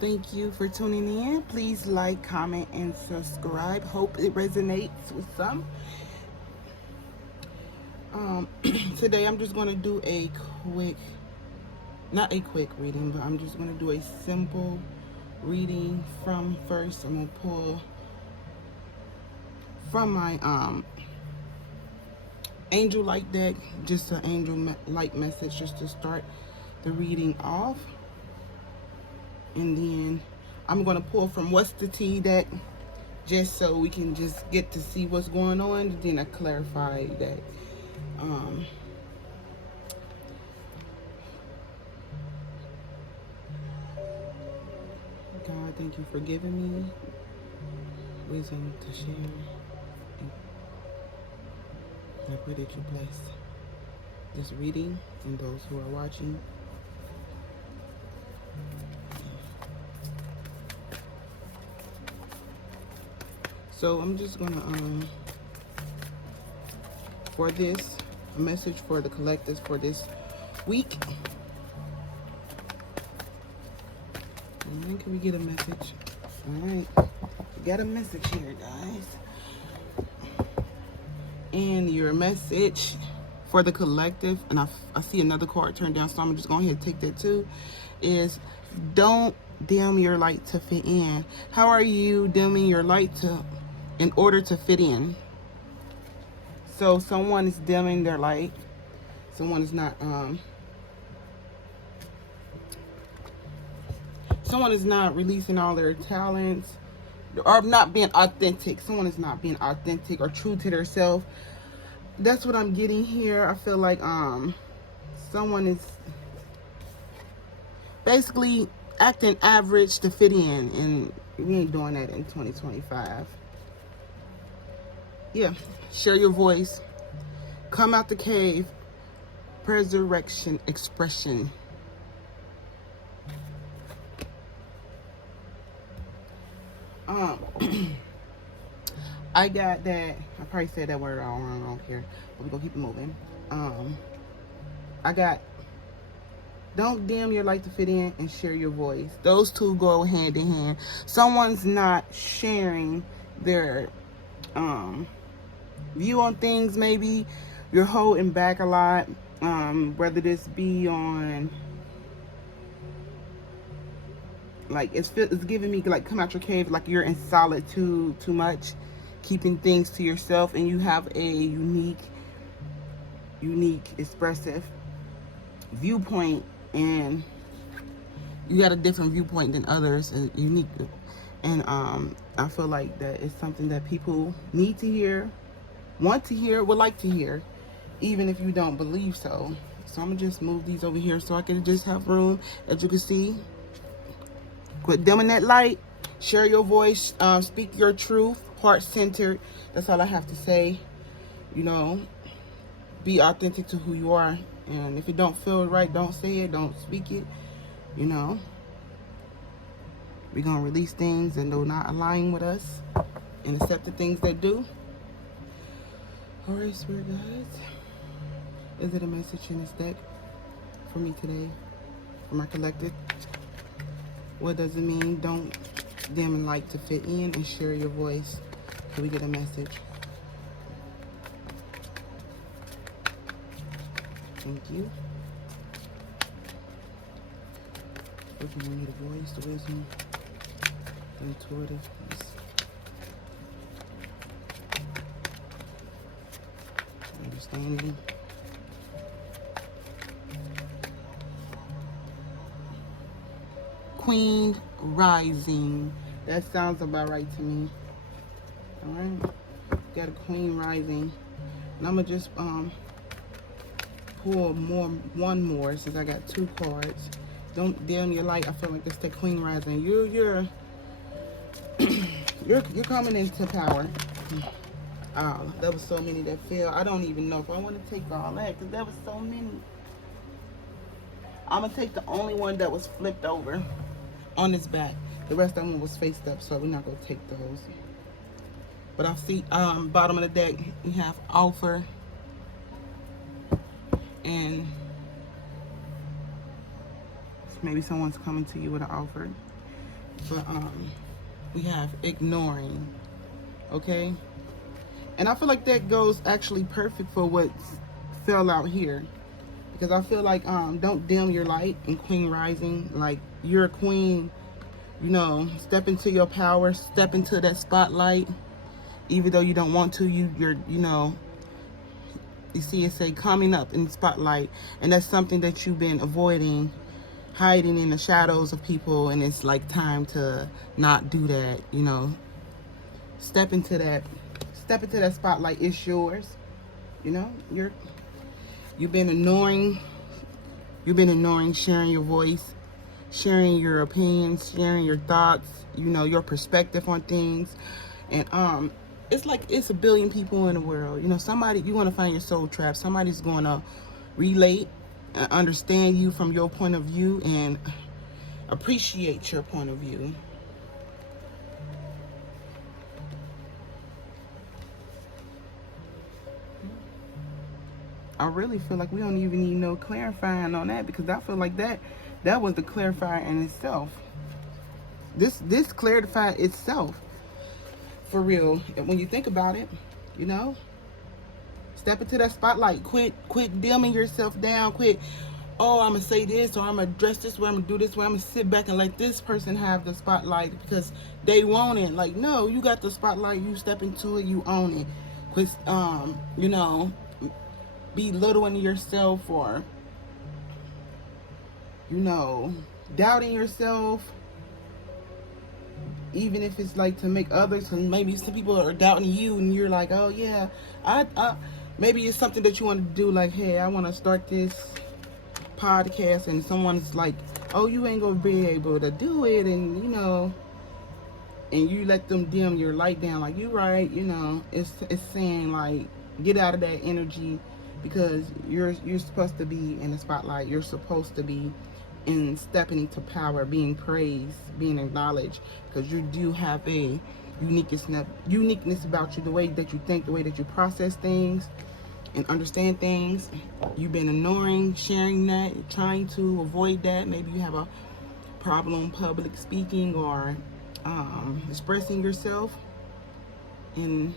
Thank you for tuning in. Please like, comment, and subscribe. Hope it resonates with some. Today I'm just going to do a quick, not a quick reading, but I'm just going to do a simple reading from first. I'm going to pull from my angel light deck, just an angel light message just to start the reading off. And then I'm going to pull from What's the Tea deck just so we can just get to see what's going on. And then I clarify that God, thank you for giving me wisdom to share. And I pray that you bless this reading and those who are watching. So I'm just gonna for this a message for the collectors for this week. Can we get a message? All right, we got a message here, guys. And your message for the collective, and I see another card turned down, so I'm just going ahead and take that too, is don't dim your light to fit in. How are you dimming your light in order to fit in? So someone is dimming their light. Someone is not releasing all their talents or not being authentic. Someone is not being authentic or true to themselves. That's what I'm getting here. I feel like someone is basically acting average to fit in, and we ain't doing that in 2025. Yeah, share your voice. Come out the cave. Resurrection expression. I got that. I probably said that word wrong. I don't care. But we're gonna keep it moving. I got don't dim your light to fit in and share your voice. Those two go hand in hand. Someone's not sharing their view on things. Maybe you're holding back a lot. Whether this be on like it's giving me like come out your cave, like you're in solitude too much, keeping things to yourself, and you have a unique expressive viewpoint, and you got a different viewpoint than others, and unique. And I feel like that is something that people need to hear, want to hear, would like to hear, even if you don't believe so. So I'm gonna just move these over here so I can just have room. As you can see, quit dimming that light. Share your voice. Speak your truth. Heart-centered. That's all I have to say. You know, be authentic to who you are. And if it don't feel right, don't say it. Don't speak it. You know, we're going to release things and they're not aligning with us and accept the things that do. All right, Spirit guides. Is it a message in this deck for me today? For my collective? What does it mean? Don't dim and light to fit in and share your voice. Can we get a message? Thank you. If you need a voice, the wisdom, the intuitiveness, understanding. Queen rising. That sounds about right to me. All right. Got a queen rising. And I'm going to just pull one more since I got two cards. Don't dim your light. I feel like that's the queen rising. You're coming into power. Oh, there was so many that fell. I don't even know if I want to take all that because there was so many. I'm gonna take the only one that was flipped over on its back. The rest of them was faced up, so we're not gonna take those. But I see bottom of the deck we have offer, and maybe someone's coming to you with an offer. But we have ignoring, okay? And I feel like that goes actually perfect for what fell out here. Because I feel like don't dim your light in Queen Rising. Like, you're a queen, you know, step into your power, step into that spotlight. Even though you don't want to, you're you know, you see it say coming up in the spotlight, and that's something that you've been avoiding, hiding in the shadows of people, and it's like time to not do that, you know. Step into that spotlight. It's yours. You know, you've been ignoring sharing your voice, sharing your opinions, sharing your thoughts, you know, your perspective on things. And it's like it's a billion people in the world. You know, somebody, you want to find your soul trap. Somebody's going to relate and understand you from your point of view and appreciate your point of view. I really feel like we don't even need no clarifying on that, because I feel like that was the clarifier in itself. This clarified itself, for real. When you think about it, you know, step into that spotlight. Quit dimming yourself down. Quit, oh, I'm gonna say this, or I'm gonna dress this way, I'm gonna do this way, I'm gonna sit back and let this person have the spotlight because they want it. Like, no, you got the spotlight, you step into it, you own it. Quit you know, belittling yourself, or, you know, doubting yourself, even if it's like to make others, because maybe some people are doubting you and you're like, oh yeah, I maybe it's something that you want to do, like, hey, I want to start this podcast, and someone's like, oh, you ain't gonna be able to do it, and you know, and you let them dim your light down, like, you right, you know, it's saying like, get out of that energy, because you're supposed to be in the spotlight. You're supposed to be in stepping into power, being praised, being acknowledged, because you do have a uniqueness about you, the way that you think, the way that you process things and understand things. You've been ignoring sharing that, trying to avoid that. Maybe you have a problem public speaking or expressing yourself, and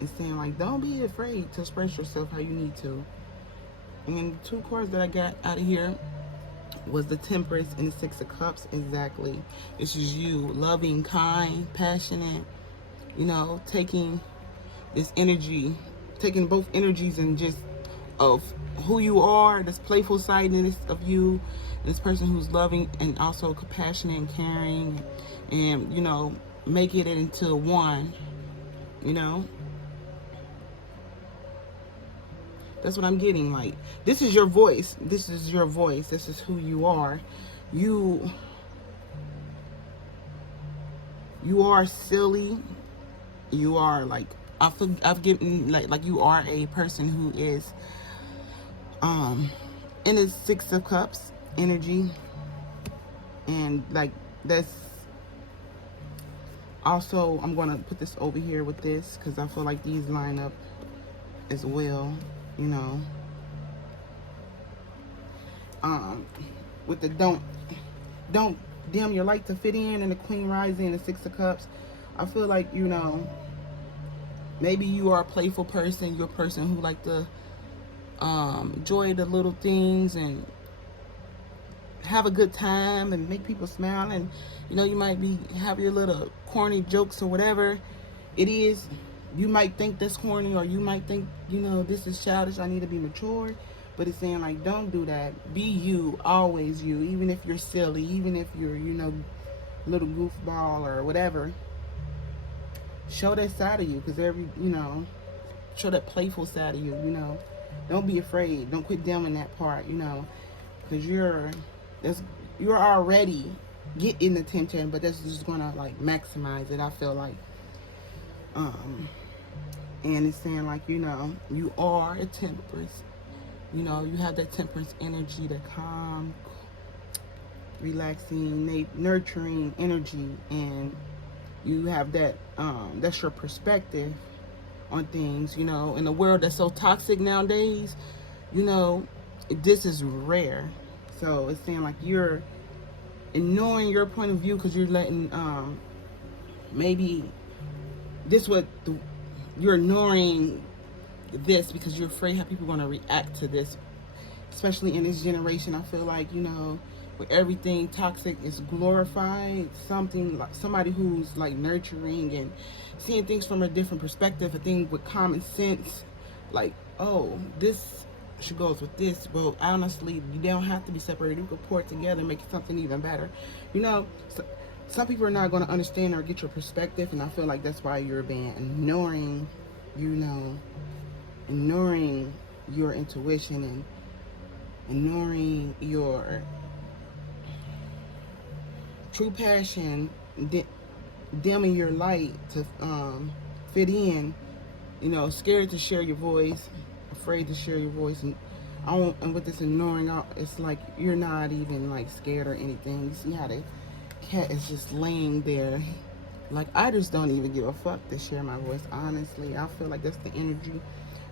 it's saying like, don't be afraid to express yourself how you need to. And then the two cards that I got out of here was the Temperance and the Six of Cups. Exactly, this is you, loving, kind, passionate, you know, taking this energy, taking both energies and just of who you are, this playful side of you, and this person who's loving and also compassionate and caring, and, you know, making it into one, you know. That's what I'm getting. Like, this is your voice. This is your voice. This is who you are. You are silly. You are like, I've given like you are a person who is in a Six of Cups energy, and like that's also, I'm gonna put this over here with this because I feel like these line up as well, you know. With the don't dim your light to fit in, and the Queen Rising and the Six of Cups, I feel like, you know, maybe you are a playful person. You're a person who like to enjoy the little things and have a good time and make people smile, and, you know, you might have your little corny jokes or whatever it is. You might think that's corny, or you might think, you know, this is childish, I need to be mature. But it's saying like, don't do that. Be you, always you, even if you're silly, even if you're, you know, little goofball or whatever. Show that side of you, because show that playful side of you, you know. Don't be afraid. Don't quit dimming that part, you know, because you're already getting attention, but that's just gonna like maximize it, I feel like. And it's saying like, you know, you are a Temperance. You know, you have that Temperance energy, that calm, relaxing, nurturing energy, and you have that, that's your perspective on things, you know. In a world that's so toxic nowadays, you know, this is rare. So it's saying like you're ignoring your point of view because you're letting maybe this what the, you're ignoring this because you're afraid how people are going to react to this, especially in this generation. I feel like, you know, where everything toxic is glorified, something like somebody who's like nurturing and seeing things from a different perspective, a thing with common sense, like, oh, this should go with this. Well, honestly, you don't have to be separated. You could pour it together and make something even better. You know, so, some people are not going to understand or get your perspective, and I feel like that's why you're being ignoring, you know, ignoring your intuition and ignoring your true passion, dimming your light to fit in, you know, scared to share your voice, afraid to share your voice, and and with this ignoring, it's like you're not even like scared or anything. You see how the cat is just laying there, like I just don't even give a fuck to share my voice. Honestly, I feel like that's the energy.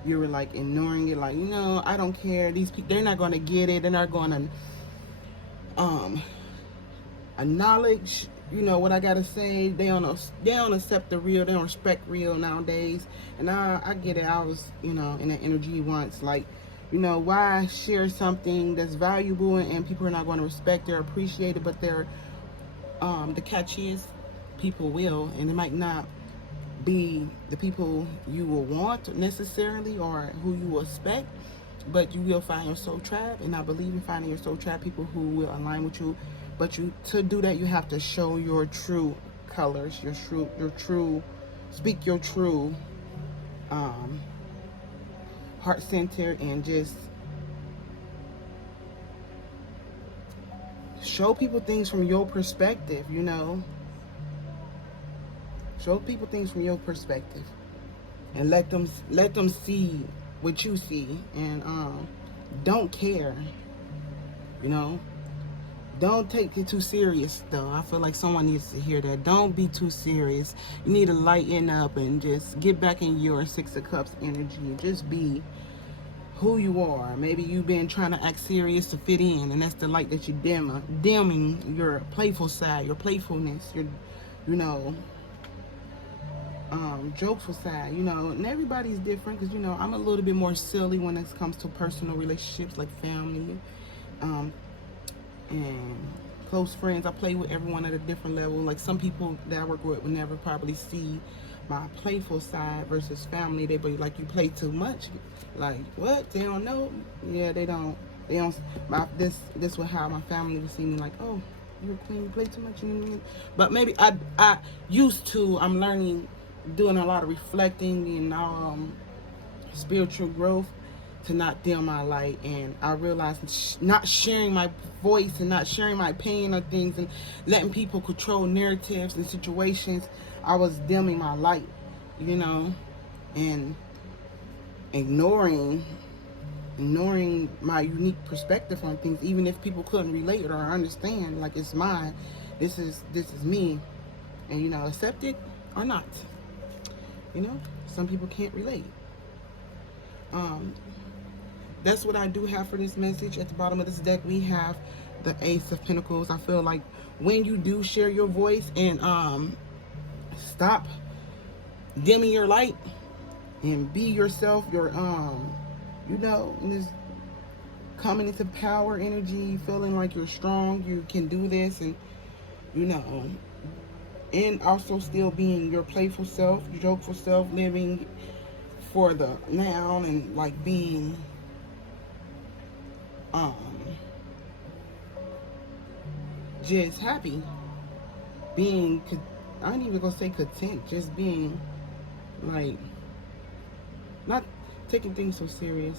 You were like ignoring it, like, you know, I don't care. These people, they're not gonna get it. They're not gonna acknowledge, you know, what I gotta say. They don't accept the real. They don't respect real nowadays. And I get it. I was, you know, in that energy once. Like, you know, why share something that's valuable and people are not going to respect it or appreciate it, but they're the catch is people will, and it might not be the people you will want necessarily or who you will expect, but you will find your soul tribe. And I believe in finding your soul tribe, people who will align with you. But you, to do that, you have to show your true colors, your true, speak your true heart center, and just show people things from your perspective. You know, show people things from your perspective, and let them see what you see, and don't care. You know, don't take it too serious, though. I feel like someone needs to hear that. Don't be too serious. You need to lighten up and just get back in your Six of Cups energy. Just be who you are. Maybe you've been trying to act serious to fit in, and that's the light that you're dimming your playful side, your playfulness, your, you know, jokeful side, you know. And everybody's different, because, you know, I'm a little bit more silly when it comes to personal relationships, like family, and close friends. I play with everyone at a different level. Like, some people that I work with would never probably see my playful side versus family. They be like, you play too much. Like, what? They don't know? Yeah, they don't. This was how my family would see me, like, oh, you're a queen, you play too much. But maybe I used to. I'm learning, doing a lot of reflecting and spiritual growth, to not dim my light. And I realized not sharing my voice and not sharing my pain or things and letting people control narratives and situations, I was dimming my light, you know, and ignoring my unique perspective on things, even if people couldn't relate or understand. Like, it's mine, this is me, and, you know, accept it or not. You know, some people can't relate. That's what I do have for this message. At the bottom of this deck, we have the Ace of Pentacles. I feel like when you do share your voice and stop dimming your light and be yourself, your you know, and this coming into power energy, feeling like you're strong, you can do this, and, you know, and also still being your playful self, your jokeful self, living for the now, and like being just happy, being, I ain't even gonna say content, just being like not taking things so serious.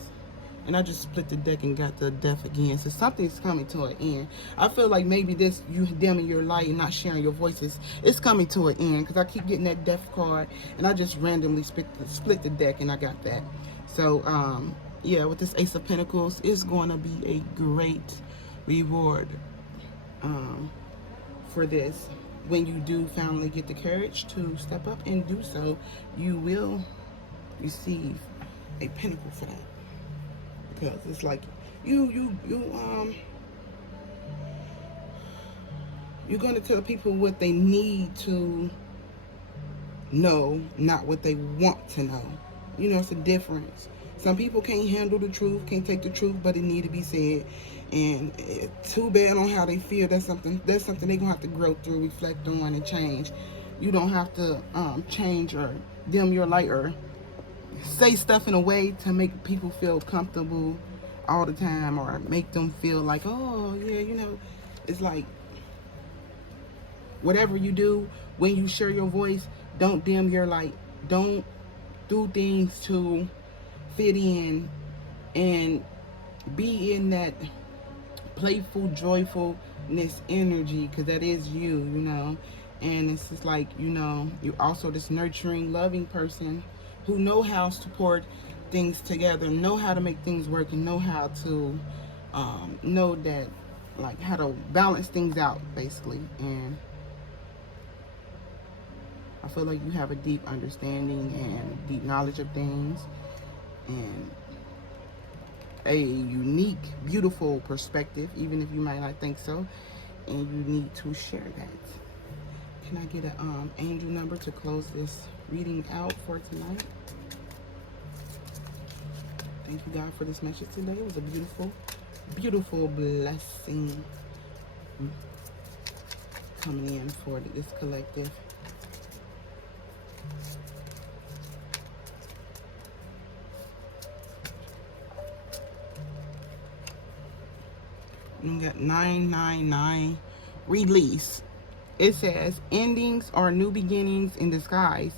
And I just split the deck and got the Death again. So something's coming to an end. I feel like maybe this, you dimming your light and not sharing your voices, it's coming to an end, because I keep getting that Death card, and I just randomly split the deck and I got that. So yeah, with this Ace of Pentacles, it's going to be a great reward for this. When you do finally get the courage to step up and do so, you will receive a pentacle for that. Because it's like you You're going to tell people what they need to know, not what they want to know. You know, it's a difference. Some people can't handle the truth, can't take the truth, but it need to be said. And too bad on how they feel. That's something they're gonna have to grow through, reflect on, and change. You don't have to change or dim your light or say stuff in a way to make people feel comfortable all the time, or make them feel like, oh yeah, you know. It's like, whatever you do, when you share your voice, don't dim your light. Don't do things to fit in and be in that playful joyfulness energy, because that is you, you know. And it's just like, you know, you're also this nurturing, loving person who know how to put things together, know how to make things work, and know how to know that, like, how to balance things out, basically. And I feel like you have a deep understanding and deep knowledge of things, and a unique, beautiful perspective, even if you might not think so, and you need to share that. Can I get an angel number to close this reading out for tonight? Thank you, God, for this message today. It was a beautiful, beautiful blessing coming in for this collective. You got 999, release. It says, endings are new beginnings in disguise.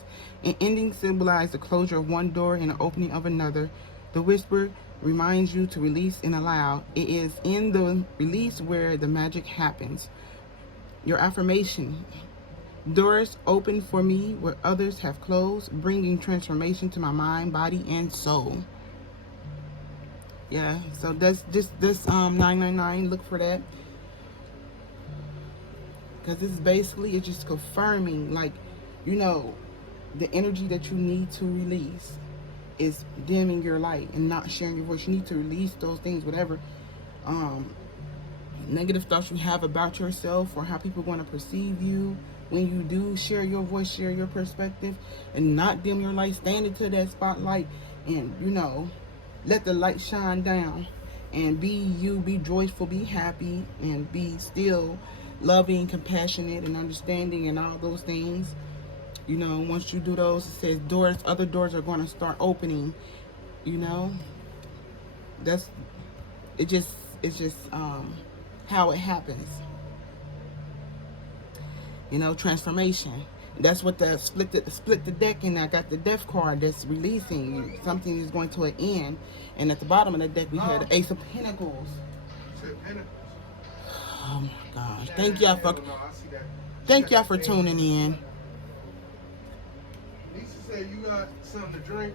An ending symbolizes the closure of one door and the opening of another. The whisper reminds you to release and allow. It is in the release where the magic happens. Your affirmation: doors open for me where others have closed, bringing transformation to my mind, body, and soul. Yeah, so that's just this 999. Look for that, because this is basically, it's just confirming, like, you know, the energy that you need to release is dimming your light and not sharing your voice. You need to release those things, whatever negative thoughts you have about yourself or how people are going to perceive you when you do share your voice, share your perspective, and not dim your light. Stand into that spotlight and, you know, let the light shine down, and be you, be joyful, be happy, and be still loving, compassionate, and understanding, and all those things. You know, once you do those, it says doors, other doors are going to start opening. You know, that's it. It's just how it happens. You know, transformation. That's what the split the deck, and I got the death card that's releasing. Something is going to an end. And at the bottom of the deck we had the Ace of Pentacles. Oh my gosh! Thank y'all for tuning in. Lisa said you got something to drink.